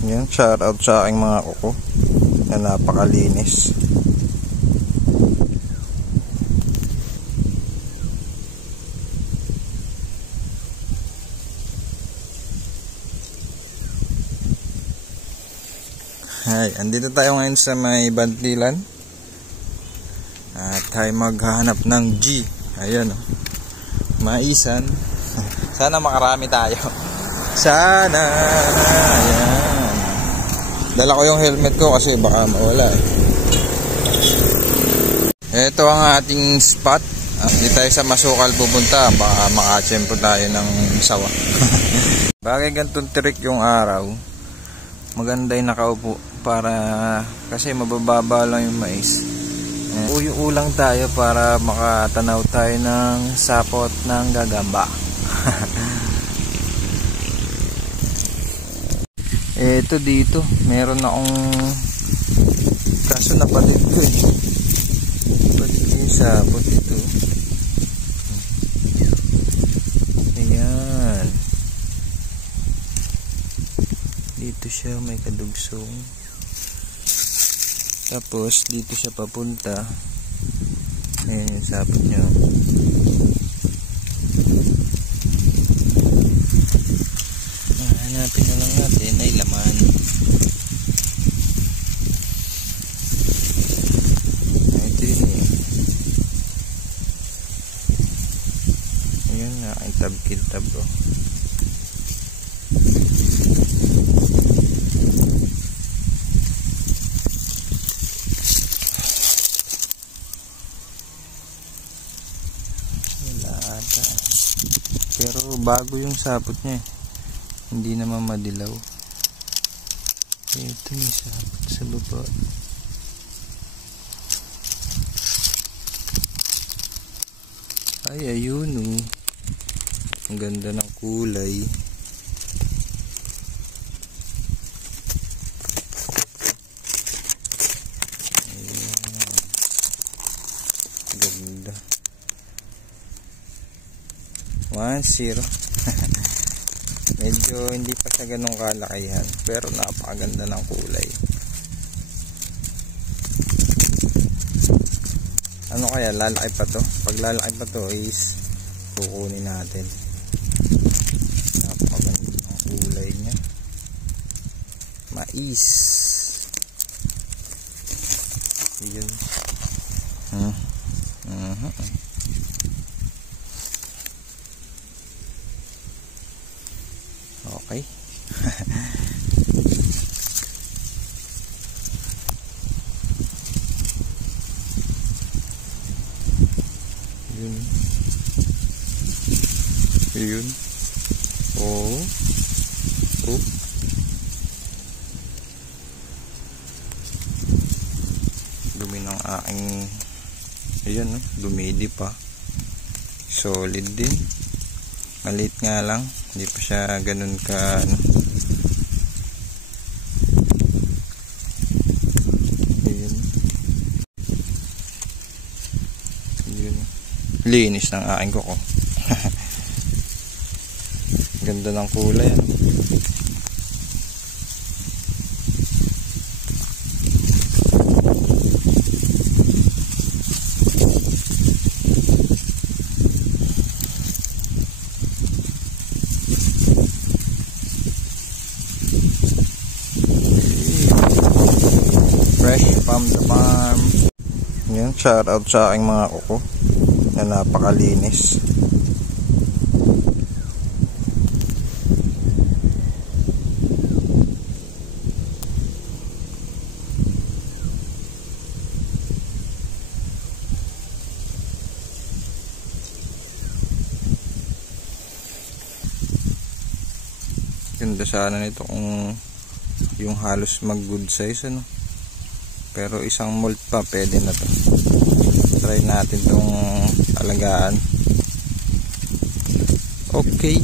Yan, shout out sa aking mga kuko na napakalinis. Ay, andito tayo ngayon sa may Bantilan at tayo maghahanap ng G. Ayan, oh. Maisan. Sana makarami tayo. Sana. Ayan. Dala ko yung helmet ko kasi baka mawala eh. Ito ang ating spot. Hindi tayo sa Masukal pupunta, baka makachempo tayo ng sawa. Bagay ganitong trick yung araw, maganda yung nakaupo para kasi mabababa lang yung mais. Ulang tayo para makatanaw tayo ng sapot ng gagamba. Eto dito meron akong kaso napalit ko eh. Palit ko yung sapot ito. Ayan, dito siya may kadugsong. Tapos dito siya papunta. Ayan yung sapot niya. Hanapin na lang natin ay laman. Ito yun eh. Ayan na, ang tab-kintab oh. Pero bago yung sapot niya eh. Hindi naman madilaw. Ito may sapot sa baba. Ay, ayun oh. Ang ganda ng kulay. Ayan. Ganda. 1-0. Medyo hindi pa siya ganong kalakihan, pero napakaganda ng kulay. Ano kaya, lalaki pa to? Pag lalaki pa to is kukunin natin. Napakaganda ng kulay niya. Mais. Yun. Okay. Yun. Yun. Oh. Oh. Dumi ng aking ayan, no? Dumidi pa. Solid din. Maliit nga lang. Hindi pa siya ganun ka ano. Ayun. Ayun. Linis ng aking kuko. Ganda ng kulay. Fresh from the farm. Yan, shout out sa aking mga kuko na napakalinis. Ganda sana nito kung yung halos mag good size ano. Pero isang molt pa pwede na to. Try natin tong alagaan. Okay.